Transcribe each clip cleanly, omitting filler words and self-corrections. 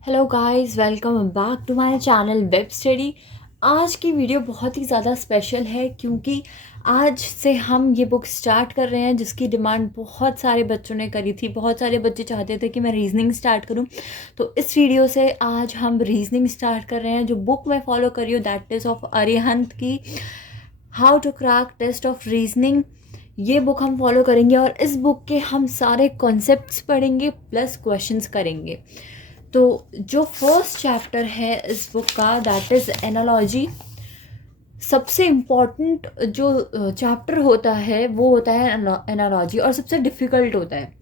Hello guys, welcome back to my channel web study. आज की video बहुत ही ज़्यादा स्पेशल है क्योंकि आज से हम ये बुक स्टार्ट कर रहे हैं जिसकी डिमांड बहुत सारे बच्चों ने करी थी। बहुत सारे बच्चे चाहते थे कि मैं रीजनिंग स्टार्ट करूं, तो इस वीडियो से आज हम रीजनिंग स्टार्ट कर रहे हैं। जो बुक मैं फॉलो कर रही हूँ दैट इज़ ऑफ अरिहंत की how to crack test of reasoning. ये बुक हम फॉलो करेंगे और इस बुक के हम सारे कॉन्सेप्ट्स पढ़ेंगे प्लस क्वेश्चंस करेंगे। तो जो फर्स्ट चैप्टर है इस बुक का दैट इज़ एनालॉजी। सबसे इम्पॉर्टेंट जो चैप्टर होता है वो होता है एनालॉजी, और सबसे डिफ़िकल्ट होता है।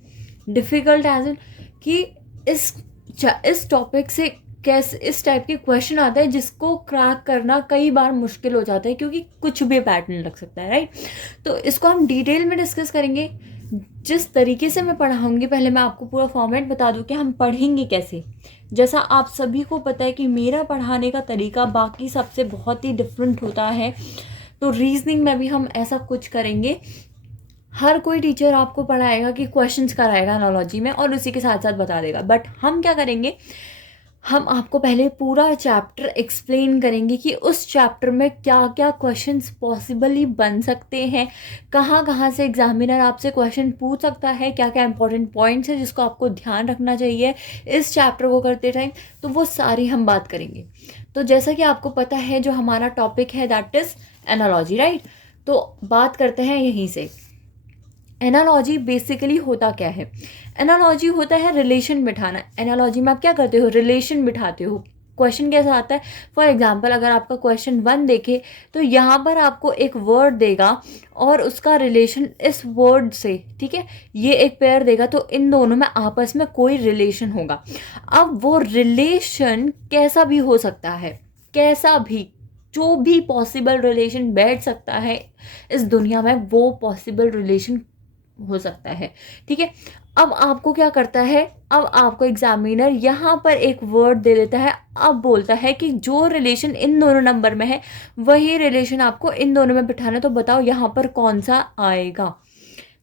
डिफ़िकल्ट एज इन कि इस टॉपिक से कैसे इस टाइप के क्वेश्चन आता है जिसको क्रैक करना कई बार मुश्किल हो जाता है क्योंकि कुछ भी पैटर्न लग सकता है, राइट। तो इसको हम डिटेल में डिस्कस करेंगे। जिस तरीके से मैं पढ़ाऊँगी, पहले मैं आपको पूरा फॉर्मेट बता दूँ कि हम पढ़ेंगे कैसे। जैसा आप सभी को पता है कि मेरा पढ़ाने का तरीका बाकी सबसे बहुत ही डिफरेंट होता है, तो रीजनिंग में भी हम ऐसा कुछ करेंगे। हर कोई टीचर आपको पढ़ाएगा कि क्वेश्चंस कराएगा एनालॉजी में और उसी के साथ साथ बता देगा, बट हम क्या करेंगे, हम आपको पहले पूरा चैप्टर एक्सप्लेन करेंगे कि उस चैप्टर में क्या क्या क्वेश्चंस पॉसिबली बन सकते हैं, कहाँ कहाँ से एग्जामिनर आपसे क्वेश्चन पूछ सकता है, क्या क्या इंपॉर्टेंट पॉइंट्स है जिसको आपको ध्यान रखना चाहिए इस चैप्टर को करते टाइम। तो वो सारी हम बात करेंगे। तो जैसा कि आपको पता है जो हमारा टॉपिक है दैट इज़ एनालॉजी, राइट। तो बात करते हैं यहीं से। एनालॉजी बेसिकली होता क्या है? एनालॉजी होता है रिलेशन बिठाना। एनालॉजी में आप क्या करते हो? रिलेशन बिठाते हो। क्वेश्चन कैसा आता है? फॉर एग्जाम्पल अगर आपका क्वेश्चन 1 देखे तो यहाँ पर आपको एक वर्ड देगा और उसका रिलेशन इस वर्ड से, ठीक है, ये एक पेयर देगा, तो इन दोनों में आपस में कोई रिलेशन होगा। अब वो रिलेशन कैसा भी हो सकता है, कैसा भी, जो भी पॉसिबल रिलेशन बैठ सकता है इस दुनिया में वो पॉसिबल रिलेशन हो सकता है, ठीक है। अब आपको क्या करता है, अब आपको एग्जामिनर यहाँ पर एक वर्ड दे देता है। अब बोलता है कि जो रिलेशन इन दोनों नंबर में है वही रिलेशन आपको इन दोनों में बिठाना है, तो बताओ यहाँ पर कौन सा आएगा।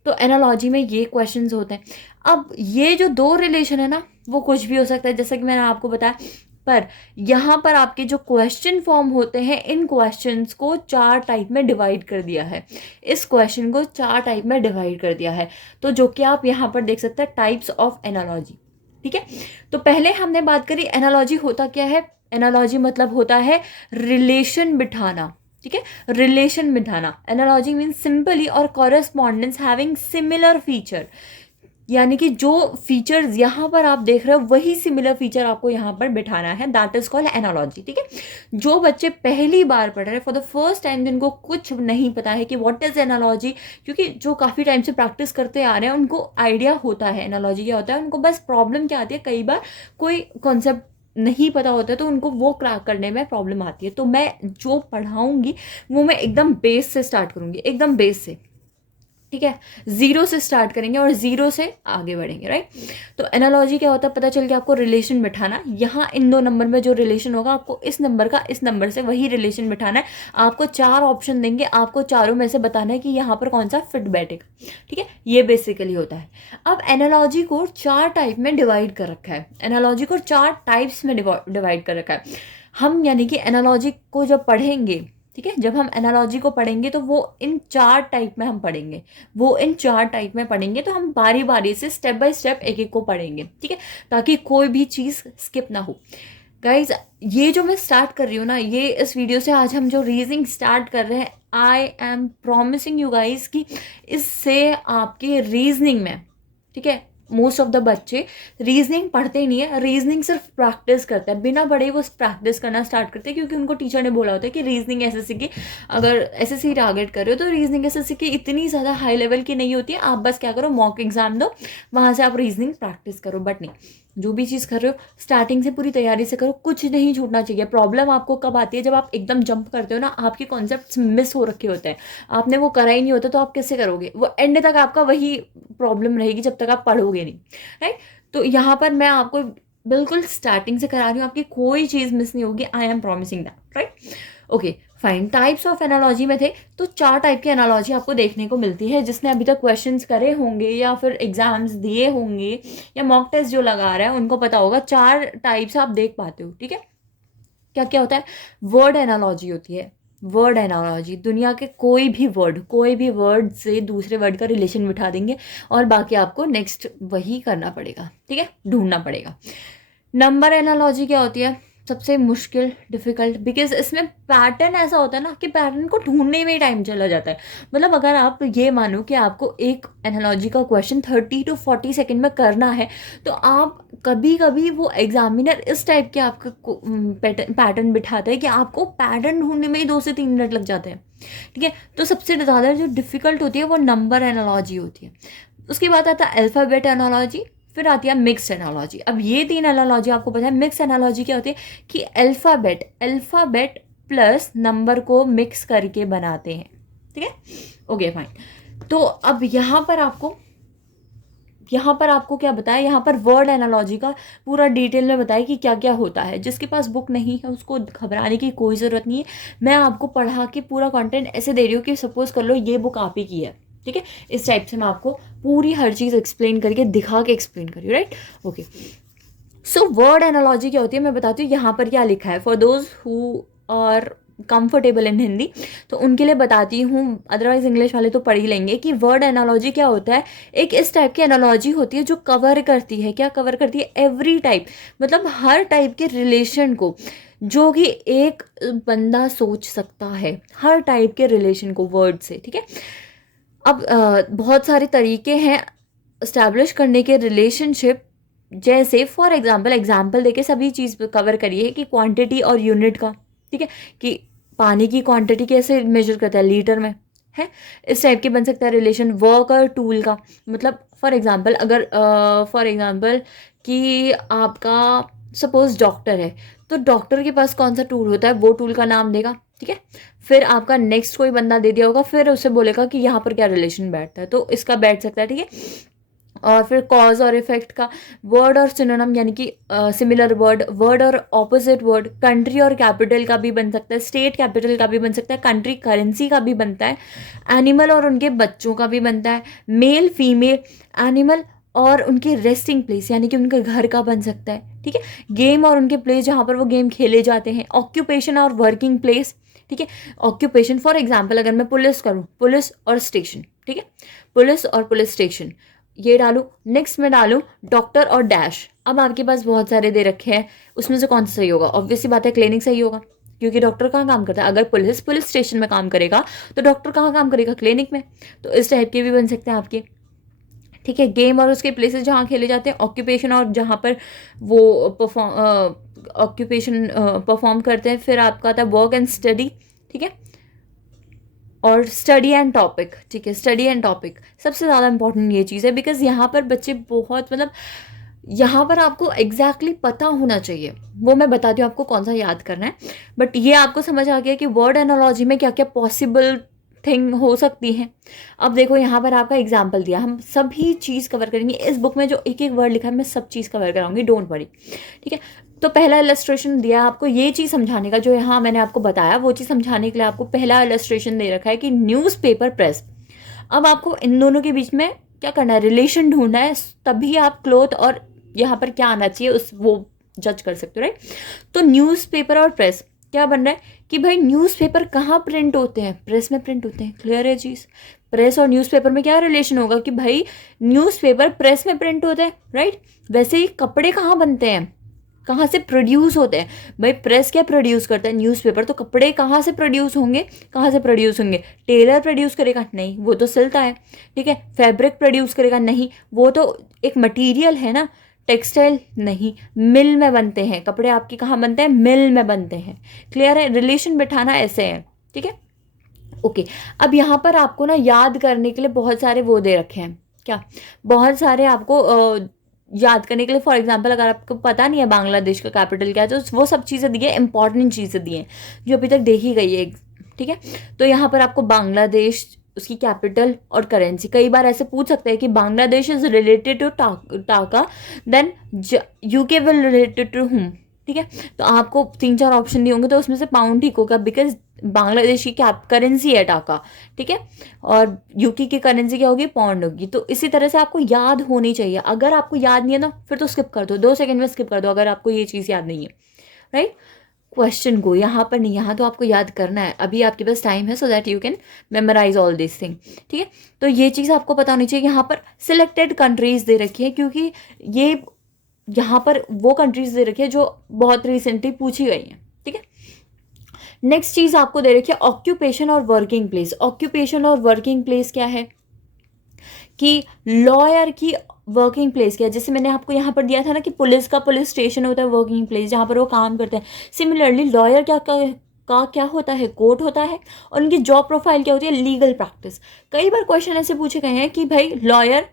तो एनालॉजी में ये क्वेश्चंस होते हैं। अब ये जो दो रिलेशन है ना, वो कुछ भी हो सकता है जैसा कि मैंने आपको बताया, पर यहाँ पर आपके जो क्वेश्चन फॉर्म होते हैं इन क्वेश्चंस को 4 टाइप में डिवाइड कर दिया है। इस क्वेश्चन को 4 टाइप में डिवाइड कर दिया है, तो जो कि आप यहाँ पर देख सकते हैं टाइप्स ऑफ एनालॉजी, ठीक है। तो पहले हमने बात करी एनालॉजी होता क्या है। एनालॉजी मतलब होता है रिलेशन बिठाना, ठीक है, रिलेशन बिठाना। एनालॉजी मीन्स सिंपली और कॉरेस्पॉन्डेंस हैविंग सिमिलर फीचर, यानी कि जो फीचर्स यहाँ पर आप देख रहे हो वही सिमिलर फीचर आपको यहाँ पर बिठाना है, दैट इज कॉल्ड एनालॉजी, ठीक है। जो बच्चे पहली बार पढ़ रहे हैं फॉर द फर्स्ट टाइम, जिनको कुछ नहीं पता है कि व्हाट इज एनालॉजी, क्योंकि जो काफ़ी टाइम से प्रैक्टिस करते आ रहे हैं उनको आइडिया होता है एनालॉजी क्या होता है, उनको बस प्रॉब्लम क्या आती है, कई बार कोई कॉन्सेप्ट नहीं पता होता है तो उनको वो क्रैक करने में प्रॉब्लम आती है। तो मैं जो पढ़ाऊँगी वो मैं एकदम बेस से स्टार्ट करूँगी, एकदम बेस से, ठीक है। जीरो से स्टार्ट करेंगे और जीरो से आगे बढ़ेंगे, राइट। तो एनालॉजी क्या होता है, पता चल गया आपको, रिलेशन बिठाना। यहाँ इन दो नंबर में जो रिलेशन होगा आपको इस नंबर का इस नंबर से वही रिलेशन बिठाना है। आपको 4 ऑप्शन देंगे, आपको चारों में से बताना है कि यहाँ पर कौन सा फिट बैठेगा, ठीक है। ये बेसिकली होता है। अब एनालॉजी को 4 टाइप में डिवाइड कर रखा है। एनालॉजी को 4 टाइप्स में डिवाइड कर रखा है। हम यानी कि एनालॉजी को जब पढ़ेंगे, ठीक है, जब हम एनालॉजी को पढ़ेंगे तो वो इन 4 टाइप में हम पढ़ेंगे, वो इन 4 टाइप में पढ़ेंगे। तो हम बारी बारी से स्टेप बाय स्टेप एक एक को पढ़ेंगे, ठीक है, ताकि कोई भी चीज़ स्किप ना हो। गाइज, ये जो मैं स्टार्ट कर रही हूँ ना, ये इस वीडियो से आज हम जो रीजनिंग स्टार्ट कर रहे हैं, I am promising you guys कि इससे आपके रीजनिंग में, ठीक है, मोस्ट ऑफ द बच्चे रीजनिंग पढ़ते ही नहीं है, रीजनिंग सिर्फ प्रैक्टिस करते हैं, बिना पढ़े वो प्रैक्टिस करना स्टार्ट करते हैं क्योंकि उनको टीचर ने बोला होता है कि रीजनिंग एसएससी की, अगर एसएससी टारगेट कर रहे हो तो रीजनिंग एसएससी की इतनी ज़्यादा हाई लेवल की नहीं होती है, आप बस क्या करो, मॉक एग्जाम दो, वहाँ से आप रीजनिंग प्रैक्टिस करो। बट नहीं, जो भी चीज़ कर रहे हो स्टार्टिंग से पूरी तैयारी से करो, कुछ नहीं छूटना चाहिए। प्रॉब्लम आपको कब आती है, जब आप एकदम जंप करते हो ना, आपके कॉन्सेप्ट्स मिस हो रखे होते हैं, आपने वो करा ही नहीं होता, तो आप कैसे करोगे, वो एंड तक आपका वही प्रॉब्लम रहेगी जब तक आप पढ़ोगे नहीं, राइट। तो यहाँ पर मैं आपको बिल्कुल स्टार्टिंग से करा रही हूँ, आपकी कोई चीज़ मिस नहीं होगी, I am promising that, right. Okay fine, types of analogy में थे तो 4 टाइप की एनालॉजी आपको देखने को मिलती है। जिसने अभी तक क्वेश्चंस करे होंगे या फिर एग्जाम्स दिए होंगे या मॉक टेस्ट जो लगा रहा है उनको पता होगा 4 टाइप्स आप देख पाते हो, ठीक है। क्या क्या होता है? वर्ड एनालॉजी होती है। वर्ड एनालॉजी, दुनिया के कोई भी वर्ड से दूसरे वर्ड का रिलेशन बिठा देंगे और बाकी आपको नेक्स्ट वही करना पड़ेगा, ठीक है, ढूंढना पड़ेगा। नंबर एनालॉजी क्या होती है? सबसे मुश्किल, डिफ़िकल्ट, बिकॉज इसमें पैटर्न ऐसा होता है ना कि पैटर्न को ढूंढने में ही टाइम चला जाता है। मतलब अगर आप ये मानो कि आपको एक एनालॉजी का क्वेश्चन 30 to 40 सेकेंड में करना है तो आप कभी कभी वो एग्जामिनर इस टाइप के आपका पैटर्न बिठाता है कि आपको पैटर्न ढूंढने में ही 2 से 3 मिनट लग जाते हैं, ठीक है। तो सबसे ज़्यादा जो डिफ़िकल्ट होती है वो नंबर एनालॉजी होती है। उसके बाद आता है अल्फ़ाबेट एनालॉजी, फिर आती है मिक्स एनालॉजी। अब ये 3 एनालॉजी आपको पता है। मिक्स एनालॉजी क्या होती है कि अल्फ़ाबेट प्लस नंबर को मिक्स करके बनाते हैं, ठीक है, ओके फाइन। तो अब यहाँ पर आपको क्या बताया, यहाँ पर वर्ड एनालॉजी का पूरा डिटेल में बताया कि क्या क्या होता है। जिसके पास बुक नहीं है उसको घबराने की कोई ज़रूरत नहीं है। मैं आपको पढ़ा के पूरा कंटेंट ऐसे दे रही हूँ कि सपोज़ कर लो ये बुक आप ही की है, ठीक है। इस टाइप से मैं आपको पूरी हर चीज़ एक्सप्लेन करके दिखा के एक्सप्लेन करी, right, okay. So word analogy क्या होती है मैं बताती हूँ। यहाँ पर क्या लिखा है, for those who are comfortable in Hindi तो उनके लिए बताती हूँ, अदरवाइज इंग्लिश वाले तो पढ़ ही लेंगे कि वर्ड एनालॉजी क्या होता है। एक इस टाइप की एनालॉजी होती है जो कवर करती है, क्या कवर करती है, एवरी टाइप, मतलब हर टाइप के रिलेशन को जो कि एक बंदा सोच सकता है, हर टाइप के रिलेशन को वर्ड से, ठीक है। अब बहुत सारे तरीके हैं इस्टेब्लिश करने के रिलेशनशिप, जैसे फॉर एग्जाम्पल देके सभी चीज़ कवर करिए कि क्वांटिटी और यूनिट का, ठीक है, कि पानी की क्वांटिटी कैसे मेजर करता है, लीटर में है। इस टाइप के बन सकता है रिलेशन। वर्क और टूल का, मतलब फॉर एग्जाम्पल कि आपका सपोज डॉक्टर है तो डॉक्टर के पास कौन सा टूल होता है वो टूल का नाम देगा, ठीक है। फिर आपका नेक्स्ट कोई बंदा दे दिया होगा, फिर उससे बोलेगा कि यहाँ पर क्या रिलेशन बैठता है, तो इसका बैठ सकता है, ठीक है। और फिर कॉज और इफेक्ट का, वर्ड और सिनोनिम यानी कि सिमिलर वर्ड और ऑपोजिट वर्ड, कंट्री और कैपिटल का भी बन सकता है, स्टेट कैपिटल का भी बन सकता है, कंट्री करेंसी का भी बनता है, एनिमल और उनके बच्चों का भी बनता है, मेल फीमेल, एनिमल और उनके रेस्टिंग प्लेस यानी कि उनके घर का बन सकता है, ठीक है। गेम और उनके प्लेस जहाँ पर वो गेम खेले जाते हैं, ऑक्यूपेशन और वर्किंग प्लेस, ठीक है। ऑक्यूपेशन फॉर एग्जाम्पल अगर मैं पुलिस करूँ, पुलिस और स्टेशन, ठीक है, पुलिस और पुलिस स्टेशन ये डालूँ। नेक्स्ट में डालूँ डॉक्टर और डैश। अब आपके पास बहुत सारे दे रखे हैं, उसमें से कौन सा सही होगा? ऑब्वियसली बात है क्लिनिक सही होगा, क्योंकि डॉक्टर कहाँ काम करता है? अगर पुलिस स्टेशन में काम करेगा तो डॉक्टर कहाँ काम करेगा? क्लिनिक में। तो इस टाइप के भी बन सकते हैं आपके, ठीक है। गेम और उसके प्लेसेस जहाँ खेले जाते हैं, ऑक्यूपेशन और जहाँ पर वो ऑक्यूपेशन परफॉर्म करते हैं। फिर आपका आता है वर्क एंड स्टडी, ठीक है, और स्टडी एंड टॉपिक, ठीक है। स्टडी एंड टॉपिक सबसे ज़्यादा इंपॉर्टेंट ये चीज़ है, बिकॉज यहाँ पर बच्चे बहुत मतलब यहाँ पर आपको एग्जैक्टली पता होना चाहिए। वो मैं बताती हूँ आपको कौन सा याद करना है, बट ये आपको समझ आ गया कि वर्ड एनालॉजी में क्या क्या पॉसिबल थिंग हो सकती है। अब देखो यहाँ पर आपका एग्जाम्पल दिया, हम सभी चीज़ कवर करेंगे। इस बुक में जो एक एक वर्ड लिखा है मैं सब चीज़ कवर कराऊंगी, डोंट वरी, ठीक है। तो पहला इलस्ट्रेशन दिया आपको ये चीज़ समझाने का, जो यहाँ मैंने आपको बताया वो चीज़ समझाने के लिए आपको पहला इलस्ट्रेशन दे रखा है कि न्यूज़पेपर प्रेस। अब आपको इन दोनों के बीच में क्या करना है? रिलेशन ढूंढना है, तभी आप क्लोथ और यहाँ पर क्या आना चाहिए उस वो जज कर सकते हो, राइट। तो न्यूज़पेपर और प्रेस क्या बन रहा है कि भाई न्यूज़पेपर कहाँ प्रिंट होते हैं? प्रेस में प्रिंट होते हैं, क्लियर है चीज़। प्रेस और न्यूज़पेपर में क्या रिलेशन होगा कि भाई न्यूज़पेपर प्रेस में प्रिंट होते हैं, राइट। वैसे ही कपड़े कहाँ बनते हैं, कहाँ से प्रोड्यूस होते हैं? भाई प्रेस क्या प्रोड्यूस करता है? न्यूज़पेपर। तो कपड़े कहाँ से प्रोड्यूस होंगे? कहाँ से प्रोड्यूस होंगे? टेलर प्रोड्यूस करेगा? नहीं, वो तो सिलता है, ठीक है। फैब्रिक प्रोड्यूस करेगा? नहीं, वो तो एक मटेरियल है ना। टेक्सटाइल? नहीं, मिल में बनते हैं कपड़े। आपके कहाँ बनते हैं? मिल में बनते हैं, क्लियर है। रिलेशन बिठाना ऐसे है, ठीक है, ओके। अब यहाँ पर आपको ना याद करने के लिए बहुत सारे वो दे रखे हैं, क्या बहुत सारे आपको याद करने के लिए। फॉर एग्जांपल अगर आपको पता नहीं है बांग्लादेश का कैपिटल क्या है तो वो सब चीज़ें दी है, इंपॉर्टेंट चीज़ें दी हैं जो अभी तक देखी गई है, ठीक है। तो यहाँ पर आपको बांग्लादेश, उसकी कैपिटल और करेंसी, कई बार ऐसे पूछ सकते हैं कि Bangladesh is related to taka then UK will related to whom, ठीक है। तो आपको 3-4 ऑप्शन दिए होंगे तो उसमें से पाउंड ठीक होगा, बिकॉज बांग्लादेश की क्या करेंसी है टाका, ठीक है, और यूके की करेंसी क्या होगी, पौंड होगी। तो इसी तरह से आपको याद होनी चाहिए। अगर आपको याद नहीं है ना, फिर तो स्किप कर दो, 2 सेकंड में स्किप कर दो अगर आपको ये चीज़ याद नहीं है, राइट। क्वेश्चन को यहाँ पर नहीं, यहाँ तो आपको याद करना है, अभी आपके पास टाइम है, so that you can memorise all this thing, ठीक है। तो ये चीज़ आपको पता होनी चाहिए। यहाँ पर सिलेक्टेड कंट्रीज दे रखी है, क्योंकि ये यहाँ पर वो कंट्रीज दे रखी है जो बहुत रिसेंटली पूछी गई हैं, ठीक है। नेक्स्ट चीज़ आपको दे रखी है ऑक्यूपेशन और वर्किंग प्लेस। ऑक्यूपेशन और वर्किंग प्लेस क्या है कि लॉयर की वर्किंग प्लेस क्या है। जैसे मैंने आपको यहाँ पर दिया था ना कि पुलिस का पुलिस स्टेशन होता है वर्किंग प्लेस, जहाँ पर वो काम करते हैं। सिमिलरली लॉयर क्या होता है, कोर्ट होता है, और उनकी जॉब प्रोफाइल क्या होती है, लीगल प्रैक्टिस। कई बार क्वेश्चन ऐसे पूछे गए हैं कि भाई लॉयर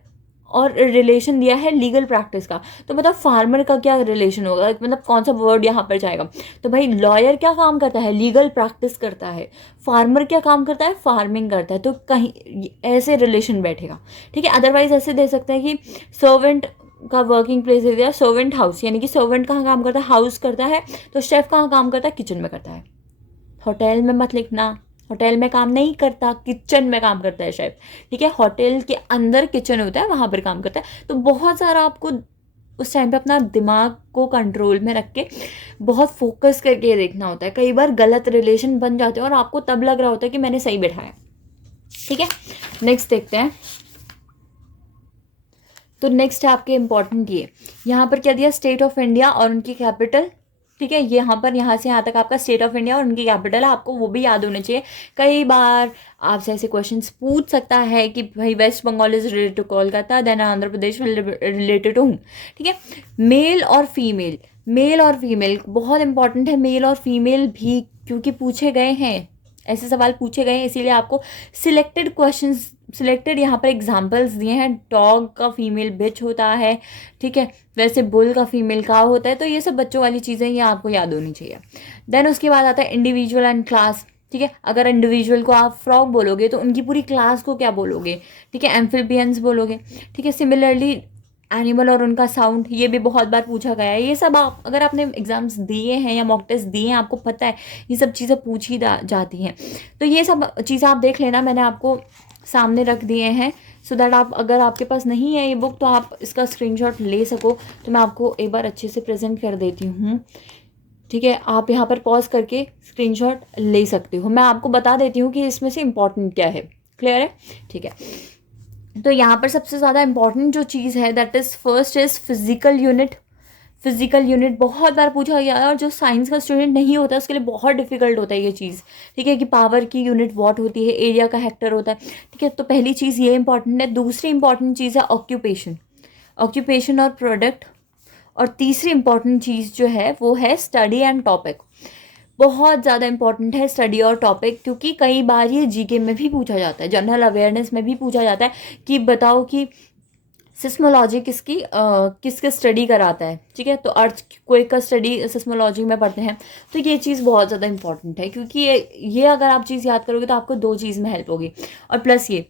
और रिलेशन दिया है लीगल प्रैक्टिस का, तो मतलब फार्मर का क्या रिलेशन होगा, मतलब कौन सा वर्ड यहाँ पर जाएगा। तो भाई लॉयर क्या काम करता है, लीगल प्रैक्टिस करता है। फार्मर क्या काम करता है, फार्मिंग करता है। तो कहीं ऐसे रिलेशन बैठेगा, ठीक है। अदरवाइज ऐसे दे सकते हैं कि सर्वेंट का वर्किंग प्लेस दे दिया, सर्वेंट हाउस, यानी कि सर्वेंट कहाँ काम करता है, हाउस करता है। तो शेफ कहाँ काम करता है, किचन में करता है। होटल में मत लिखना, होटल में काम नहीं करता, किचन में काम करता है शेफ, ठीक है। होटल के अंदर किचन होता है, वहाँ पर काम करता है। तो बहुत सारा आपको उस टाइम पे अपना दिमाग को कंट्रोल में रख के बहुत फोकस करके देखना होता है। कई बार गलत रिलेशन बन जाते हैं और आपको तब लग रहा होता है कि मैंने सही बैठाया, ठीक है। नेक्स्ट देखते हैं। तो नेक्स्ट है आपके इम्पॉर्टेंट ये, यहाँ पर क्या दिया, स्टेट ऑफ इंडिया और उनकी कैपिटल, ठीक है। यहाँ पर यहाँ से यहाँ तक आपका स्टेट ऑफ इंडिया और उनकी कैपिटल है, आपको वो भी याद होने चाहिए। कई बार आपसे ऐसे क्वेश्चंस पूछ सकता है कि भाई West Bengal is related to Kolkata, then Andhra Pradesh related to, ठीक है। मेल और फीमेल, मेल और फीमेल बहुत इंपॉर्टेंट है, मेल और फीमेल भी, क्योंकि पूछे गए हैं, ऐसे सवाल पूछे गए हैं। इसीलिए आपको सिलेक्टेड क्वेश्चंस, सिलेक्टेड यहाँ पर एग्जांपल्स दिए हैं। डॉग का फीमेल बिच होता है, ठीक है, वैसे बुल का फीमेल काव होता है। तो ये सब बच्चों वाली चीज़ें ये आपको याद होनी चाहिए। देन उसके बाद आता है इंडिविजुअल एंड क्लास, ठीक है। अगर इंडिविजुअल को आप फ्रॉग बोलोगे तो उनकी पूरी क्लास को क्या बोलोगे, ठीक है, एम्फिबियंस बोलोगे, ठीक है। सिमिलरली एनिमल और उनका साउंड, ये भी बहुत बार पूछा गया है। ये सब आप अगर आपने एग्जाम्स दिए हैं या मॉक टेस्ट दिए हैं, आपको पता है ये सब चीज़ें पूछी जाती हैं। तो ये सब चीज़ें आप देख लेना, मैंने आपको सामने रख दिए हैं, सो दैट आप, अगर आपके पास नहीं है ये बुक तो आप इसका स्क्रीनशॉट ले सको। तो मैं आपको एक बार अच्छे से प्रेजेंट कर देती हूँ, ठीक है। आप यहाँ पर पॉज करके स्क्रीनशॉट ले सकते हो। मैं आपको बता देती हूँ कि इसमें से इम्पॉर्टेंट क्या है, क्लियर है, ठीक है। तो यहाँ पर सबसे ज़्यादा इम्पॉर्टेंट जो चीज़ है that is first is physical unit. Physical unit बहुत बार पूछा गया है, और जो साइंस का स्टूडेंट नहीं होता उसके लिए बहुत डिफिकल्ट होता है ये चीज़, ठीक है, कि पावर की यूनिट वॉट होती है, एरिया का हेक्टर होता है, ठीक है। तो पहली चीज़ ये इंपॉर्टेंट है। दूसरी इंपॉर्टेंट चीज़ है ऑक्यूपेशन, ऑक्यूपेशन और प्रोडक्ट। और तीसरी इंपॉर्टेंट चीज़ जो है वो है स्टडी एंड टॉपिक। बहुत ज़्यादा इंपॉर्टेंट है स्टडी और टॉपिक, क्योंकि कई बार ये जीके में भी पूछा जाता है, जनरल अवेयरनेस में भी पूछा जाता है कि बताओ कि सिस्मोलॉजी किसके स्टडी कराता है, ठीक है। तो अर्थक्वेक का स्टडी सिस्मोलॉजी में पढ़ते हैं। तो ये चीज़ बहुत ज़्यादा इंपॉर्टेंट है, क्योंकि ये अगर आप चीज़ याद करोगे तो आपको 2 चीज़ में हेल्प होगी। और प्लस ये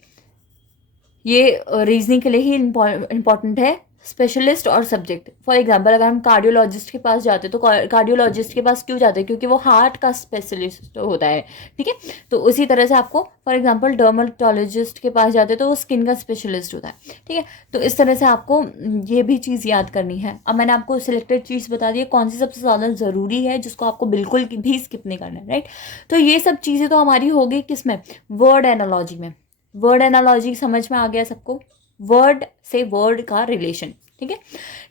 रीजनिंग के लिए ही इम्पॉर्टेंट है, स्पेशलिस्ट और सब्जेक्ट। फॉर एग्जांपल अगर हम कार्डियोलॉजिस्ट के पास जाते हैं तो कार्डियोलॉजिस्ट के पास क्यों जाते हैं, क्योंकि वो हार्ट का स्पेशलिस्ट होता है, ठीक है। तो उसी तरह से आपको फॉर एग्जांपल डर्मेटोलॉजिस्ट के पास जाते हैं तो वो स्किन का स्पेशलिस्ट होता है, ठीक है। तो इस तरह से आपको ये भी चीज़ याद करनी है। अब मैंने आपको सिलेक्टेड चीज़ बता दी है कौन सी सबसे ज़्यादा ज़रूरी है, जिसको आपको बिल्कुल भी स्किप नहीं करना है, राइट। तो ये सब चीज़ें तो हमारी हो गई किस में, वर्ड एनालॉजी में। वर्ड एनालॉजी समझ में आ गया सबको, वर्ड से वर्ड का रिलेशन, ठीक है।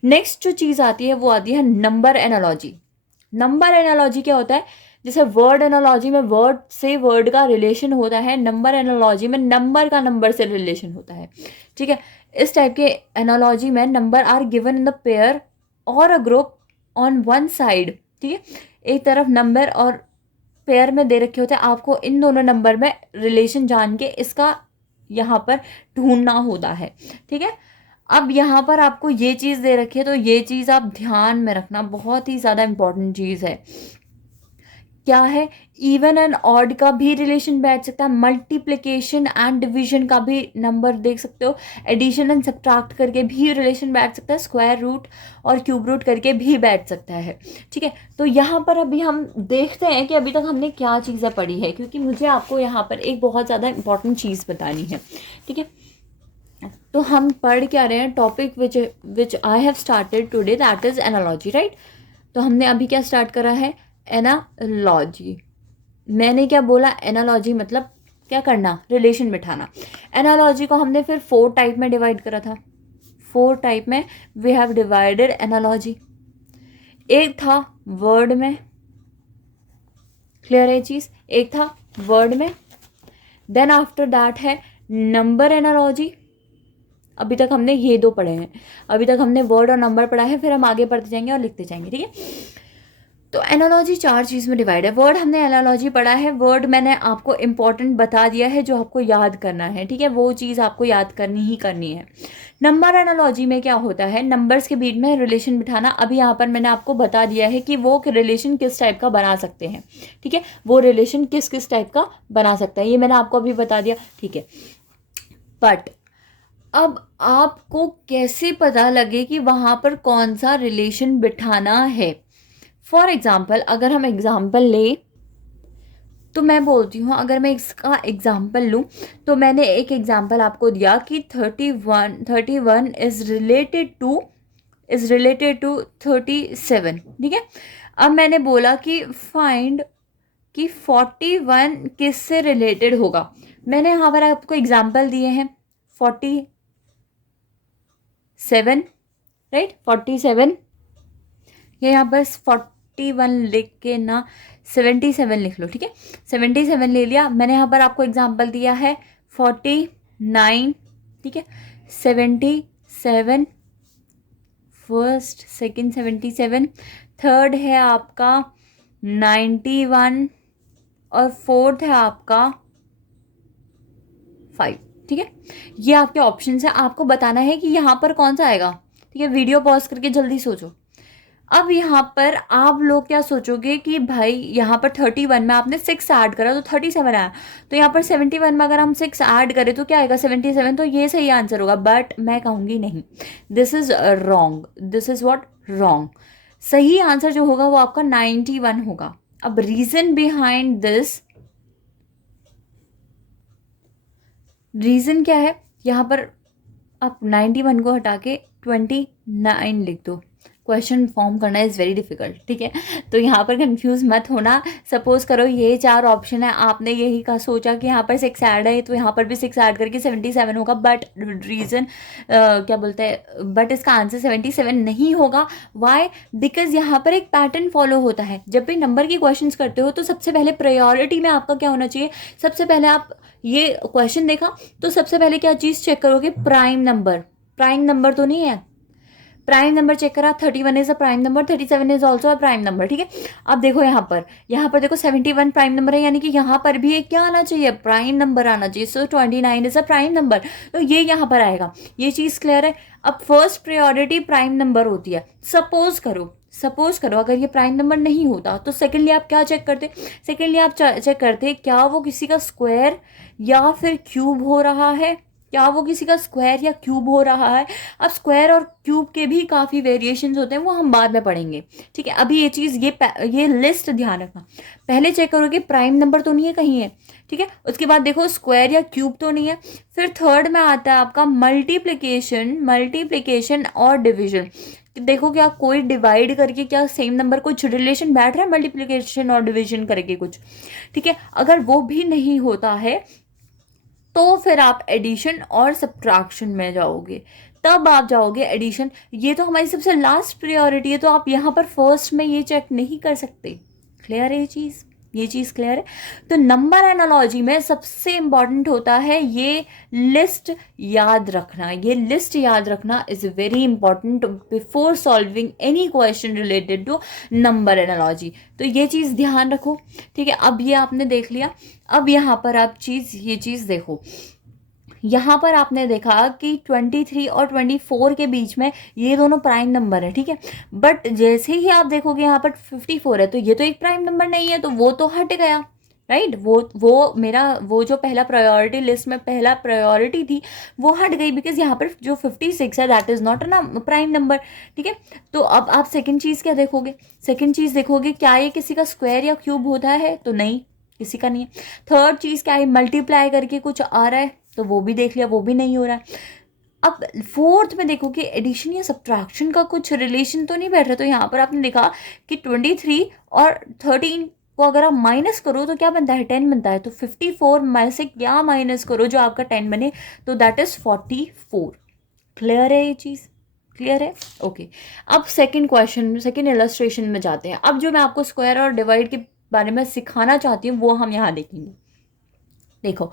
नेक्स्ट जो चीज़ आती है वो आती है नंबर एनालॉजी। नंबर एनालॉजी क्या होता है, जैसे वर्ड एनालॉजी में वर्ड से वर्ड का रिलेशन होता है, नंबर एनालॉजी में नंबर का नंबर से रिलेशन होता है, ठीक है। इस टाइप के एनालॉजी में number are given in the pair और a group on one side, ठीक है। एक तरफ नंबर और पेयर में दे रखे होते हैं, आपको इन दोनों नंबर में रिलेशन जान के इसका यहाँ पर ढूंढना होता है, ठीक है। अब यहाँ पर आपको ये चीज़ दे रखी है, तो ये चीज़ आप ध्यान में रखना, बहुत ही ज़्यादा इम्पॉर्टेंट चीज़ है क्या है, इवन एंड ऑड का भी रिलेशन बैठ सकता है, मल्टीप्लिकेशन एंड डिवीजन का भी नंबर देख सकते हो, एडिशन एंड सब्ट्रैक्ट करके भी रिलेशन बैठ सकता है, स्क्वायर रूट और क्यूब रूट करके भी बैठ सकता है। ठीक है, तो यहाँ पर अभी हम देखते हैं कि अभी तक हमने क्या चीज़ें पढ़ी है, क्योंकि मुझे आपको यहाँ पर एक बहुत ज़्यादा इंपॉर्टेंट चीज़ बतानी है। ठीक है, तो हम पढ़ क्या रहे हैं, topic which I have started today, that is analogy, right. तो हमने अभी क्या स्टार्ट करा है, एनालॉजी। मैंने क्या बोला, एनालॉजी मतलब क्या करना, रिलेशन बिठाना। एनालॉजी को हमने फिर 4 टाइप में डिवाइड करा था, 4 टाइप में वी हैव डिवाइडेड एनालॉजी। एक था वर्ड में, क्लियर है चीज़, एक था वर्ड में, देन आफ्टर दैट है नंबर एनालॉजी। अभी तक हमने ये 2 पढ़े हैं, अभी तक हमने वर्ड और नंबर पढ़ा है, फिर हम आगे पढ़ते जाएंगे और लिखते जाएंगे। ठीक है, तो एनालॉजी 4 चीज़ में डिवाइड है। वर्ड हमने एनालॉजी पढ़ा है, वर्ड मैंने आपको इंपॉर्टेंट बता दिया है जो आपको याद करना है। ठीक है, वो चीज़ आपको याद करनी ही करनी है। नंबर एनालॉजी में क्या होता है, नंबर्स के बीच में रिलेशन बिठाना। अभी यहाँ पर मैंने आपको बता दिया है कि वो रिलेशन किस टाइप का बना सकते हैं। ठीक है, वो रिलेशन किस किस टाइप का बना सकता है, ये मैंने आपको अभी बता दिया। ठीक है, बट अब आपको कैसे पता लगे कि वहाँ पर कौन सा रिलेशन बिठाना है। फॉर एग्ज़ाम्पल अगर हम एग्ज़ाम्पल लें, तो मैं बोलती हूँ, अगर मैं इसका एग्ज़ाम्पल लूँ, तो मैंने एक एग्ज़ाम्पल आपको दिया कि 31 इज़ रिलेटेड टू 37। ठीक है, अब मैंने बोला कि फाइंड कि 41 किससे रिलेटेड होगा। मैंने यहाँ पर आपको एग्ज़ाम्पल दिए हैं 47, राइट, 47, यहाँ पर 41 लिख के ना 77 लिख लो। ठीक है, 77 ले लिया मैंने। यहाँ पर आपको एग्जांपल दिया है 49। ठीक है, 77 फर्स्ट, सेकंड 77, थर्ड है आपका 91 और फोर्थ है आपका 5। ठीक है, ये आपके ऑप्शन है, आपको बताना है कि यहाँ पर कौन सा आएगा। ठीक है, वीडियो पॉज करके जल्दी सोचो। अब यहाँ पर आप लोग क्या सोचोगे कि भाई यहाँ पर 31 में आपने 6 ऐड करा तो 37 आया, तो यहाँ पर 71 में अगर हम 6 ऐड करें तो क्या आएगा 77, तो ये सही आंसर होगा। बट मैं कहूँगी नहीं, this is wrong, this is what wrong. सही आंसर जो होगा वो आपका 91 होगा। अब रीज़न बिहाइंड दिस, रीज़न क्या है, यहाँ पर आप 91 को हटा के 29 लिख दो। क्वेश्चन फॉर्म करना इज़ वेरी डिफिकल्ट। ठीक है, तो यहाँ पर कंफ्यूज मत होना। सपोज करो ये 4 ऑप्शन है, आपने यही का सोचा कि यहाँ पर 6 ऐड है तो यहाँ पर भी 6 ऐड करके 77 होगा, बट रीज़न क्या बोलते हैं, बट इसका आंसर 77 नहीं होगा। वाई, बिकॉज यहाँ पर एक पैटर्न फॉलो होता है। जब भी नंबर की क्वेश्चंस करते हो तो सबसे पहले प्रायोरिटी में आपका क्या होना चाहिए, सबसे पहले आप ये क्वेश्चन देखा तो सबसे पहले क्या चीज़ चेक करोगे, प्राइम नंबर। प्राइम नंबर तो नहीं है, प्राइम नंबर चेक करा, 31 is a prime number, 37 is also a prime number. ठीक है, अब देखो यहाँ पर देखो 71 प्राइम नंबर है, यानी कि यहाँ पर भी एक क्या आना चाहिए, प्राइम नंबर आना चाहिए। सो 29 इज अ प्राइम नंबर, तो ये यहाँ पर आएगा। ये चीज़ क्लियर है। अब फर्स्ट प्रायोरिटी प्राइम नंबर होती है। सपोज करो अगर ये प्राइम नंबर नहीं होता तो सेकेंडली आप क्या चेक करते, सेकेंडली आप चेक करते क्या वो किसी का स्क्वायर या फिर क्यूब हो रहा है, क्या वो किसी का स्क्वायर या क्यूब हो रहा है। अब स्क्वायर और क्यूब के भी काफ़ी वेरिएशंस होते हैं, वो हम बाद में पढ़ेंगे। ठीक है, अभी ये चीज़ ये लिस्ट ध्यान रखना। पहले चेक करोगे प्राइम नंबर तो नहीं है कहीं है। ठीक है, उसके बाद देखो स्क्वायर या क्यूब तो नहीं है। फिर थर्ड में आता है आपका मल्टीप्लिकेशन और डिविजन। देखो क्या कोई डिवाइड करके क्या सेम नंबर कुछ रिलेशन बैठ रहा है मल्टीप्लिकेशन और डिविजन करके कुछ। ठीक है, अगर वो भी नहीं होता है तो फिर आप एडिशन और सब्ट्रैक्शन में जाओगे, तब आप जाओगे एडिशन। ये तो हमारी सबसे लास्ट प्रायोरिटी है, तो आप यहाँ पर फर्स्ट में ये चेक नहीं कर सकते। क्लियर है ये चीज़ क्लियर है। तो नंबर एनालॉजी में सबसे इंपॉर्टेंट होता है ये लिस्ट याद रखना। ये लिस्ट याद रखना is very important before solving any question related to number analogy. तो ये चीज़ ध्यान रखो। ठीक है, अब ये आपने देख लिया। अब यहाँ पर आप ये चीज़ देखो, यहाँ पर आपने देखा कि 23 और 24 के बीच में ये दोनों प्राइम नंबर है, ठीक है। बट जैसे ही आप देखोगे यहाँ पर 54 है, तो ये तो एक प्राइम नंबर नहीं है, तो वो तो हट गया, राइट। वो मेरा वो जो पहला प्रायोरिटी लिस्ट में पहला प्रायोरिटी थी वो हट गई, बिकॉज यहाँ पर जो 56 है that is not a prime number, ठीक है। तो अब आप सेकंड चीज़ क्या देखोगे, सेकंड चीज़ देखोगे क्या ये किसी का स्क्वायर या क्यूब होता है, तो नहीं, किसी का नहीं है। थर्ड चीज़ क्या है, मल्टीप्लाई करके कुछ आ रहा है, तो वो भी देख लिया, वो भी नहीं हो रहा है। अब फोर्थ में देखो कि एडिशन या सब्ट्रैक्शन का कुछ रिलेशन तो नहीं बैठ रहा, तो यहाँ पर आपने देखा कि 23 और 13 को अगर आप माइनस करो तो क्या बनता है, 10 बनता है। तो 54 में से क्या माइनस करो जो आपका 10 बने, तो दैट इज 44। क्लियर है ये चीज़, क्लियर है, ओके। अब सेकंड क्वेश्चन, सेकंड इलस्ट्रेशन में जाते हैं। अब जो मैं आपको स्क्वायर और डिवाइड के बारे में सिखाना चाहती हूँ वो हम यहाँ देखेंगे। देखो,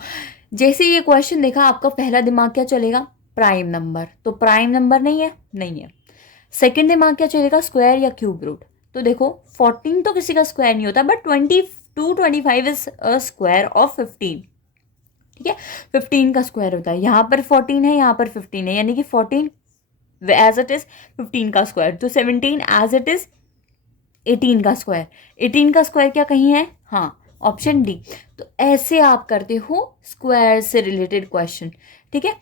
जैसे ये क्वेश्चन देखा आपका पहला दिमाग क्या चलेगा, प्राइम नंबर, तो प्राइम नंबर नहीं है, नहीं है। सेकंड दिमाग क्या चलेगा, स्क्वायर या क्यूब रूट, तो देखो 14 तो किसी का स्क्वायर नहीं होता, but 25 is a square of 15, ठीक है। 15 का स्क्वायर होता है, यहाँ पर 14 है, यहाँ पर 15 है, यानी कि 14 एज इट इज 15 का स्क्वायर, तो 17 एज इट इज 18 का स्क्वायर। 18 का स्क्वायर क्या कहीं है, हाँ, ऑप्शन डी। तो ऐसे आप करते हो स्क्वायर से रिलेटेड क्वेश्चन, ठीक है।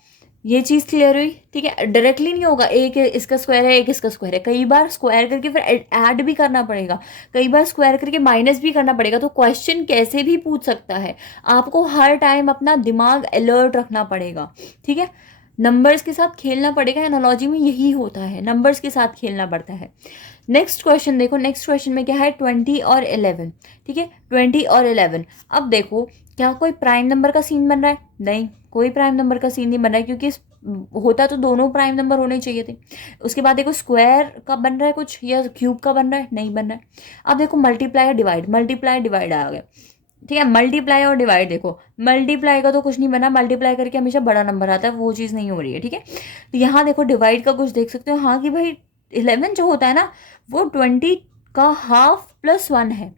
ये चीज़ क्लियर हुई, ठीक है। डायरेक्टली नहीं होगा, एक इसका स्क्वायर है एक इसका स्क्वायर है, कई बार स्क्वायर करके फिर ऐड भी करना पड़ेगा, कई बार स्क्वायर करके माइनस भी करना पड़ेगा, तो क्वेश्चन कैसे भी पूछ सकता है। आपको हर टाइम अपना दिमाग अलर्ट रखना पड़ेगा, ठीक है। नंबर्स के साथ खेलना पड़ेगा, एनालॉजी में यही होता है, नंबर्स के साथ खेलना पड़ता है। नेक्स्ट क्वेश्चन देखो, नेक्स्ट क्वेश्चन में क्या है, 20 और 11, ठीक है। 20 और 11, अब देखो क्या कोई प्राइम नंबर का सीन बन रहा है, नहीं, कोई प्राइम नंबर का सीन नहीं बन रहा है, क्योंकि होता तो दोनों प्राइम नंबर होने चाहिए थे। उसके बाद देखो स्क्वायर का बन रहा है कुछ, या क्यूब का बन रहा है, नहीं बन रहा है। अब देखो मल्टीप्लाई और डिवाइड, मल्टीप्लाई डिवाइड आ गया, ठीक है। मल्टीप्लाई और डिवाइड देखो, मल्टीप्लाई का तो कुछ नहीं बना, मल्टीप्लाई करके हमेशा बड़ा नंबर आता है, वो चीज़ नहीं हो रही है, ठीक है। तो यहाँ देखो डिवाइड का कुछ देख सकते हो, हाँ, कि भाई 11 जो होता है ना वो 20 का हाफ प्लस 1 है,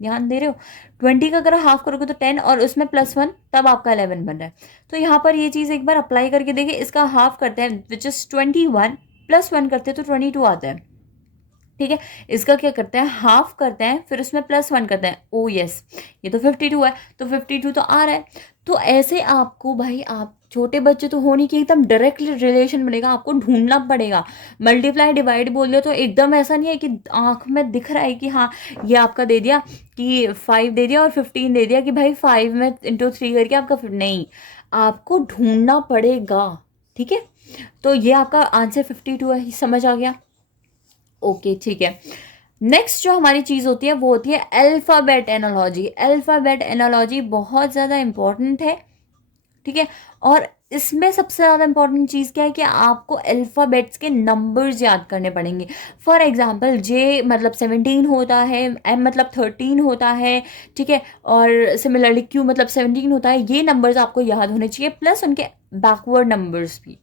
ध्यान दे रहे हो। 20 का अगर हाफ करोगे तो 10 और उसमें प्लस 1, तब आपका 11 बन रहा है। तो यहाँ पर ये चीज़ एक बार अप्लाई करके देखिए, इसका हाफ करते हैं विच इज़ 21, प्लस 1 करते हैं तो 22 आता है, ठीक है। इसका क्या करते हैं, हाफ करते हैं, फिर उसमें प्लस 1 करते हैं, ओ यस, ये तो 52 है, तो 52 तो आ रहा है। तो ऐसे आपको भाई, आप छोटे बच्चे तो होने की एकदम डायरेक्ट रिलेशन बनेगा, आपको ढूंढना पड़ेगा। मल्टीप्लाई डिवाइड बोल दिया तो एकदम ऐसा नहीं है कि आंख में दिख रहा है कि हाँ ये आपका दे दिया कि 5 दे दिया और 15 दे दिया कि भाई 5 में इंटू 3 करके आपका, नहीं, आपको ढूंढना पड़ेगा, ठीक है। तो ये आपका आंसर 52 है, समझ आ गया, ओके, ठीक है। नेक्स्ट जो हमारी चीज़ होती है वो होती है अल्फ़ाबेट एनालॉजी। अल्फ़ाबेट एनालॉजी बहुत ज़्यादा इंपॉर्टेंट है, ठीक है। और इसमें सबसे ज़्यादा इंपॉर्टेंट चीज़ क्या है कि आपको अल्फ़ाबेट्स के नंबर्स याद करने पड़ेंगे। फॉर एग्जांपल जे मतलब 17 होता है, एम मतलब 13 होता है, ठीक है, और सिमिलरली क्यू मतलब 17 होता है। ये नंबर्स आपको याद होने चाहिए, प्लस उनके बैकवर्ड नंबर्स भी,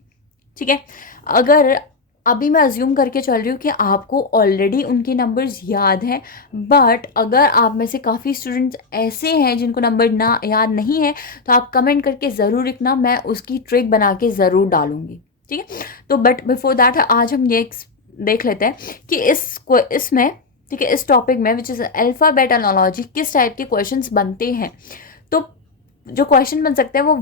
ठीक है। अगर अभी मैं अज्यूम करके चल रही हूँ कि आपको ऑलरेडी उनके नंबर्स याद हैं, बट अगर आप में से काफ़ी स्टूडेंट्स ऐसे हैं जिनको नंबर ना याद नहीं है, तो आप कमेंट करके ज़रूर लिखना, मैं उसकी ट्रिक बना के ज़रूर डालूंगी, ठीक है। तो बट बिफोर दैट आज हम ये देख लेते हैं कि इसमें, ठीक है, इस टॉपिक में विच इज़ अल्फ़ाबेट एनालॉजी किस टाइप के क्वेश्चंस बनते हैं। तो जो क्वेश्चन बन सकते हैं वो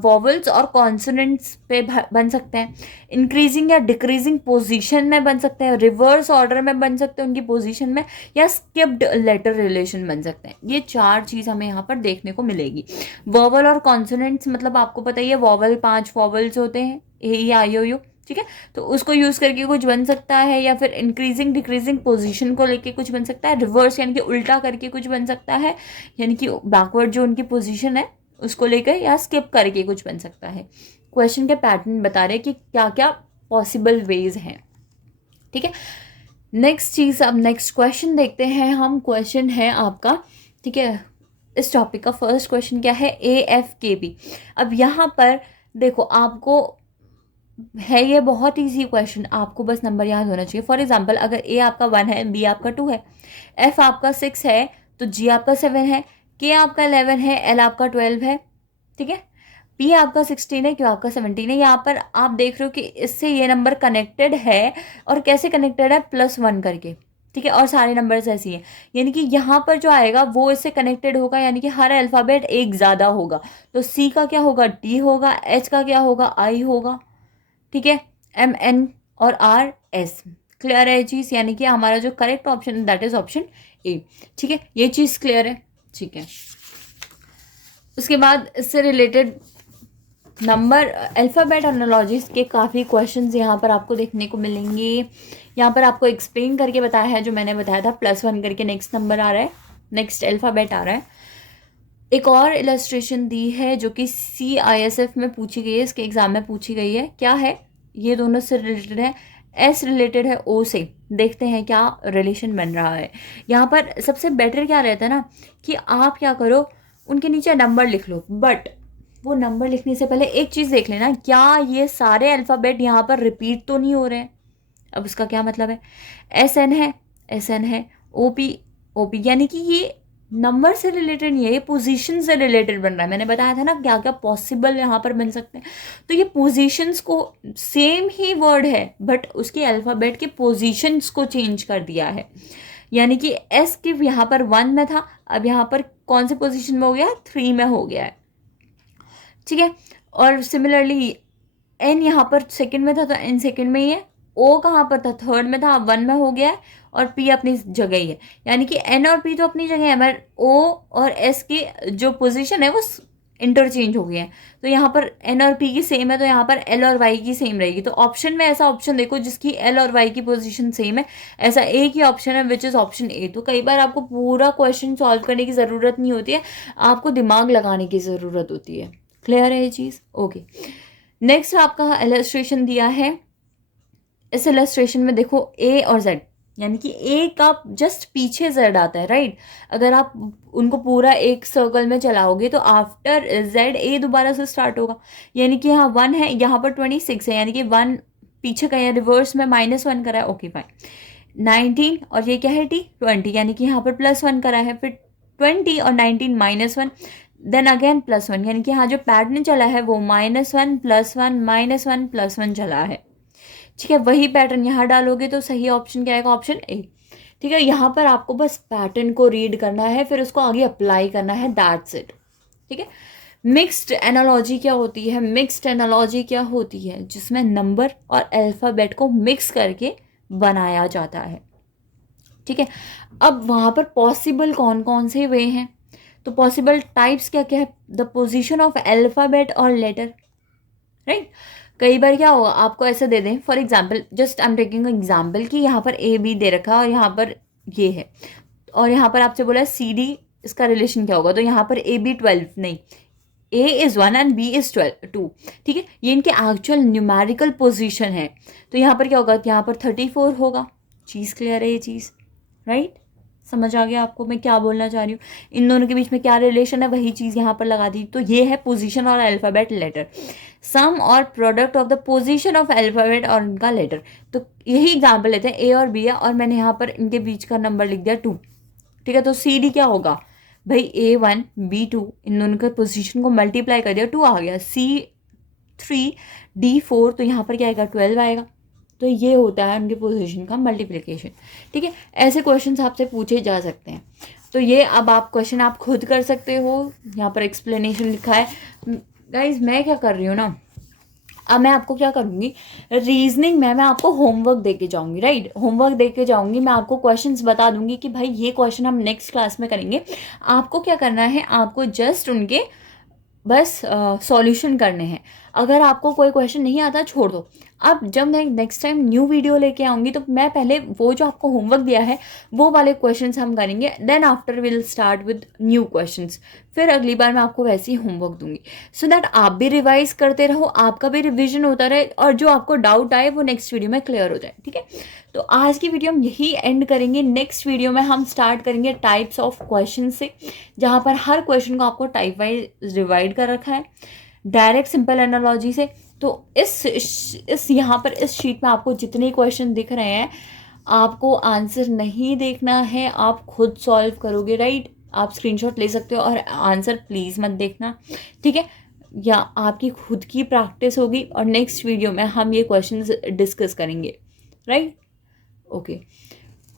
वॉवल्स और कॉन्सोनेंट्स पे बन सकते हैं, इंक्रीजिंग या डिक्रीजिंग पोजीशन में बन सकते हैं, रिवर्स ऑर्डर में बन सकते हैं उनकी पोजीशन में, या स्किप्ड लेटर रिलेशन बन सकते हैं। ये 4 चीज़ हमें यहाँ पर देखने को मिलेगी। वॉवल और कॉन्सोनेंट्स मतलब आपको पता ही है, वॉवल 5 वॉवल्स होते हैं, ए ई आई ओ यू, ठीक है। तो उसको यूज़ करके कुछ बन सकता है, या फिर इंक्रीजिंग डिक्रीजिंग पोजीशन को लेके कुछ बन सकता है, रिवर्स यानी कि उल्टा करके कुछ बन सकता है, यानी कि बैकवर्ड जो उनकी पोजीशन है उसको लेकर, या स्किप करके कुछ बन सकता है। क्वेश्चन के पैटर्न बता रहे कि क्या क्या पॉसिबल वेज हैं, ठीक है। नेक्स्ट चीज़, अब नेक्स्ट क्वेश्चन देखते हैं हम। क्वेश्चन है आपका, ठीक है, इस टॉपिक का फर्स्ट क्वेश्चन क्या है, AFKB। अब यहाँ पर देखो आपको है, ये बहुत ईजी क्वेश्चन, आपको बस नंबर याद होना चाहिए। फॉर एग्जांपल अगर ए आपका 1 है, बी आपका 2 है, एफ आपका 6 है, तो जी आपका 7 है, के आपका 11 है, एल आपका 12 है, ठीक है। P आपका 16 है, Q आपका 17 है। यहाँ पर आप देख रहे हो कि इससे ये नंबर कनेक्टेड है, और कैसे कनेक्टेड है, +1 करके, ठीक है, और सारे नंबर्स ऐसी हैं, यानी कि यहाँ पर जो आएगा वो इससे कनेक्टेड होगा, यानी कि हर अल्फ़ाबेट एक ज़्यादा होगा। तो C का क्या होगा, D होगा, H का क्या होगा, I होगा, ठीक है, M N और R S। क्लियर है ये चीज़, यानी कि हमारा जो correct option that is option A। ठीक है, ये चीज़ क्लियर है, ठीक है। उसके बाद इससे रिलेटेड नंबर अल्फ़ाबेट एनालॉजीज के काफ़ी क्वेश्चंस यहाँ पर आपको देखने को मिलेंगे। यहाँ पर आपको एक्सप्लेन करके बताया है, जो मैंने बताया था, +1 करके नेक्स्ट नंबर आ रहा है, नेक्स्ट अल्फ़ाबेट आ रहा है। एक और इलस्ट्रेशन दी है जो कि CISF में पूछी गई है, इसके एग्ज़ाम में पूछी गई है। क्या है, ये दोनों से रिलेटेड है, S रिलेटेड है O से। देखते हैं क्या रिलेशन बन रहा है। यहाँ पर सबसे बेटर क्या रहता है ना, कि आप क्या करो, उनके नीचे नंबर लिख लो, बट वो नंबर लिखने से पहले एक चीज़ देख लेना, क्या ये सारे अल्फ़ाबेट यहाँ पर रिपीट तो नहीं हो रहे हैं। अब उसका क्या मतलब है, SN है, OP, यानी कि ये नंबर से रिलेटेड नहीं है, ये पोजीशन से रिलेटेड बन रहा है। मैंने बताया था ना क्या क्या पॉसिबल यहाँ पर बन सकते हैं। तो ये पोजीशंस को, सेम ही वर्ड है बट उसके अल्फ़ाबेट के पोजीशंस को चेंज कर दिया है, यानी कि S के यहाँ पर 1 में था, अब यहाँ पर कौन से पोजीशन में हो गया, 3 में हो गया है, ठीक है। और सिमिलरली N यहाँ पर सेकंड में था तो N सेकंड में ही है, O कहाँ पर था, थर्ड में था, अब 1 में हो गया है, और P अपनी जगह ही है, यानी कि N और P तो अपनी जगह है, मगर O और S की जो पोजीशन है वो इंटरचेंज हो गए हैं। तो यहाँ पर N और P की सेम है, तो यहाँ पर L और Y की सेम रहेगी। तो ऑप्शन में ऐसा ऑप्शन देखो जिसकी L और Y की पोजीशन सेम है, ऐसा एक ही ऑप्शन है विच इज़ ऑप्शन A। तो कई बार आपको पूरा क्वेश्चन सॉल्व करने की ज़रूरत नहीं होती है, आपको दिमाग लगाने की ज़रूरत होती है। क्लियर है ये चीज़, ओके। नेक्स्ट आपका इलस्ट्रेशन दिया है, इस इलस्ट्रेशन में देखो A और Z, यानी कि A का जस्ट पीछे Z आता है, राइट। अगर आप उनको पूरा एक सर्कल में चलाओगे तो आफ्टर Z A दोबारा से स्टार्ट होगा, यानी कि यहाँ 1 है, यहाँ पर 26 है, यानी कि 1 पीछे का है, रिवर्स में -1 करा है, ओके फाइन। 19 और ये क्या है T 20, यानी कि यहाँ पर +1 करा है, फिर 20 और 19 -1, देन अगेन +1, यानी कि यहाँ जो पैटर्न चला है वो -1 +1 -1 +1 चला है, ठीक है। वही पैटर्न यहाँ डालोगे तो सही ऑप्शन क्या आएगा, ऑप्शन A, ठीक है। यहाँ पर आपको बस पैटर्न को रीड करना है, फिर उसको आगे अप्लाई करना है, दैट्स इट, ठीक है। मिक्स्ड एनालॉजी क्या होती है, मिक्स्ड एनालॉजी क्या होती है, जिसमें नंबर और अल्फ़ाबेट को मिक्स करके बनाया जाता है, ठीक है। अब वहाँ पर पॉसिबल कौन कौन से वे हैं, तो पॉसिबल टाइप्स क्या क्या है, द पोजीशन ऑफ अल्फ़ाबेट और लेटर, राइट। कई बार क्या होगा, आपको ऐसे दे दें, for example, just I am taking example कि यहाँ पर AB दे रखा है और यहाँ पर ये है, और यहाँ पर आपसे बोला CD, इसका रिलेशन क्या होगा, तो यहाँ पर AB 12 नहीं, A is 1 and B is 2, ठीक है। ये इनके एक्चुअल न्यूमेरिकल पोजीशन है। तो यहाँ पर क्या होगा, यहाँ पर 34 होगा। चीज़ क्लियर है ये चीज़, राइट। समझ आ गया आपको मैं क्या बोलना चाह रही हूँ, इन दोनों के बीच में क्या रिलेशन है, वही चीज़ यहाँ पर लगा दी। तो ये है पोजीशन और अल्फ़ाबेट लेटर, सम और product of the position of alphabet और इनका लेटर। तो यही एग्जाम्पल लेते हैं, A और B है और मैंने यहाँ पर इनके बीच का नंबर लिख दिया 2, ठीक है। तो CD क्या होगा भाई, A1 B2, इन दोनों के पोजीशन को मल्टीप्लाई कर दिया, 2 आ गया, C3 D4, तो यहाँ पर क्या आएगा, 12 आएगा। तो ये होता है उनके पोजीशन का मल्टीप्लिकेशन, ठीक है। ऐसे क्वेश्चंस आपसे पूछे जा सकते हैं। तो ये अब आप क्वेश्चन आप खुद कर सकते हो, यहाँ पर एक्सप्लेनेशन लिखा है। गाइज मैं क्या कर रही हूँ ना, अब मैं आपको क्या करूँगी, रीजनिंग में मैं आपको होमवर्क दे के जाऊँगी, राइट। होमवर्क दे के जाऊँगी, मैं आपको क्वेश्चंस बता दूँगी कि भाई ये क्वेश्चन हम नेक्स्ट क्लास में करेंगे। आपको क्या करना है, आपको जस्ट उनके बस सॉल्यूशन करने हैं। अगर आपको कोई क्वेश्चन नहीं आता छोड़ दो। अब जब मैं नेक्स्ट टाइम न्यू वीडियो लेके आऊँगी तो मैं पहले वो जो आपको होमवर्क दिया है वो वाले क्वेश्चंस हम करेंगे, then after will start with new questions. फिर अगली बार मैं आपको वैसे ही होमवर्क दूंगी, सो दैट आप भी रिवाइज करते रहो, आपका भी रिविजन होता रहे, और जो आपको डाउट आए वो नेक्स्ट वीडियो में क्लियर हो जाए, ठीक है। तो आज की वीडियो हम यही एंड करेंगे। नेक्स्ट वीडियो में हम स्टार्ट करेंगे टाइप्स ऑफ क्वेश्चन से, जहाँ पर हर क्वेश्चन को आपको टाइप वाइज डिवाइड कर रखा है, डायरेक्ट सिंपल एनालॉजी से। तो इस यहाँ पर इस शीट में आपको जितने क्वेश्चन दिख रहे हैं, आपको आंसर नहीं देखना है, आप खुद सॉल्व करोगे, राइट। आप स्क्रीनशॉट ले सकते हो और आंसर प्लीज़ मत देखना, ठीक है। या आपकी खुद की प्रैक्टिस होगी और नेक्स्ट वीडियो में हम ये क्वेश्चंस डिस्कस करेंगे, राइट? ओके।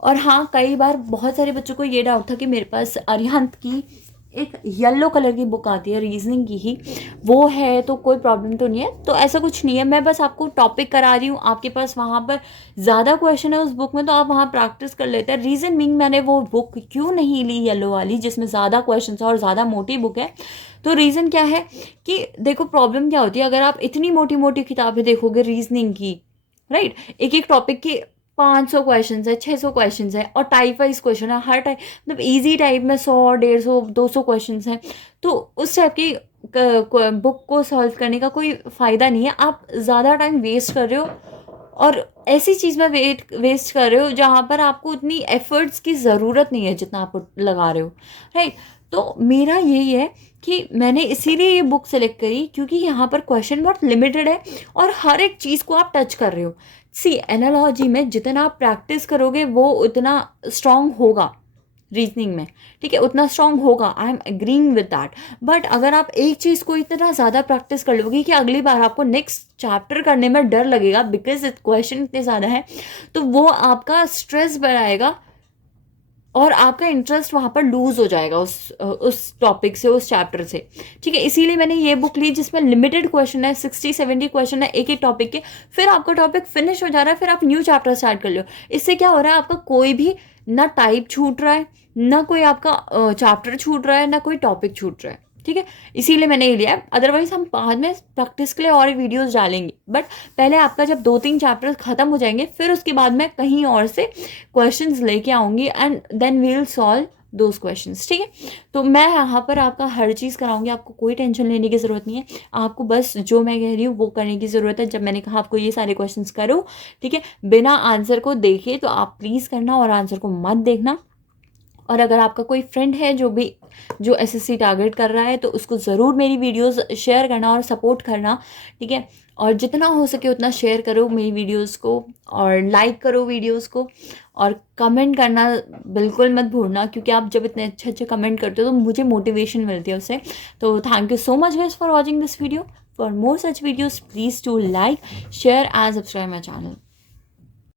और हाँ, कई बार बहुत सारे बच्चों को ये डाउट था कि मेरे पास अरिहंत की एक येलो कलर की बुक आती है रीजनिंग की ही, वो है तो कोई प्रॉब्लम तो नहीं है। तो ऐसा कुछ नहीं है, मैं बस आपको टॉपिक करा रही हूँ। आपके पास वहाँ पर ज़्यादा क्वेश्चन है उस बुक में तो आप वहाँ प्रैक्टिस कर लेते हैं। रीज़न मीन मैंने वो बुक क्यों नहीं ली येलो वाली जिसमें ज़्यादा क्वेश्चन है और ज़्यादा मोटी बुक है, तो रीज़न क्या है कि देखो प्रॉब्लम क्या होती है अगर आप इतनी मोटी मोटी किताबें देखोगे रीजनिंग की, राइट? एक एक टॉपिक के 500 क्वेश्चन है, 600 क्वेश्चन है और टाइप वाइज क्वेश्चन है। हर टाइप मतलब इजी टाइप में 100, 150, 200 क्वेश्चन हैं। तो उस टाइप की बुक को सॉल्व करने का कोई फ़ायदा नहीं है। आप ज़्यादा टाइम वेस्ट कर रहे हो और ऐसी चीज़ में वेस्ट कर रहे हो जहाँ पर आपको उतनी एफर्ट्स की ज़रूरत नहीं है जितना आप लगा रहे हो, राइट? तो मेरा यही है कि मैंने इसीलिए ये बुक सेलेक्ट करी क्योंकि यहाँ पर क्वेश्चन बहुत लिमिटेड है और हर एक चीज़ को आप टच कर रहे हो। सी एनालॉजी में जितना आप प्रैक्टिस करोगे वो उतना स्ट्रांग होगा रीजनिंग में, ठीक है? उतना स्ट्रांग होगा, I am agreeing with that. But अगर आप एक चीज़ को इतना ज़्यादा प्रैक्टिस कर लोगे कि अगली बार आपको नेक्स्ट चैप्टर करने में डर लगेगा बिकॉज क्वेश्चन इतने ज़्यादा है, तो वो आपका स्ट्रेस बढ़ाएगा और आपका इंटरेस्ट वहाँ पर लूज़ हो जाएगा उस टॉपिक से, उस चैप्टर से, ठीक है? इसीलिए मैंने ये बुक ली जिसमें लिमिटेड क्वेश्चन है, 60-70 क्वेश्चन है एक एक टॉपिक के। फिर आपका टॉपिक फिनिश हो जा रहा है, फिर आप न्यू चैप्टर स्टार्ट कर लो। इससे क्या हो रहा है, आपका कोई भी ना टाइप छूट रहा है, ना कोई आपका चैप्टर छूट रहा है, ना कोई टॉपिक छूट रहा है, ठीक है? इसीलिए मैंने ये लिया है। अदरवाइज हम बाद में प्रैक्टिस के लिए और वीडियोस डालेंगे, बट पहले आपका जब 2-3 चैप्टर्स खत्म हो जाएंगे फिर उसके बाद मैं कहीं और से क्वेश्चंस लेके आऊँगी and then we will solve those questions, ठीक है? तो मैं यहाँ पर आपका हर चीज़ कराऊंगी, आपको कोई टेंशन लेने की ज़रूरत नहीं है। आपको बस जो मैं कह रही हूँ वो करने की ज़रूरत है। जब मैंने कहा आपको ये सारे क्वेश्चंस करो, ठीक है, बिना आंसर को देखे, तो आप प्लीज़ करना और आंसर को मत देखना। और अगर आपका कोई फ्रेंड है जो एसएससी टारगेट कर रहा है तो उसको ज़रूर मेरी वीडियोस शेयर करना और सपोर्ट करना, ठीक है? और जितना हो सके उतना शेयर करो मेरी वीडियोस को और लाइक करो वीडियोस को और कमेंट करना बिल्कुल मत भूलना, क्योंकि आप जब इतने अच्छे अच्छे कमेंट करते हो तो मुझे मोटिवेशन मिलती है उससे। तो thank you so much guys for watching this video. For more such videos please to like, share and subscribe my channel.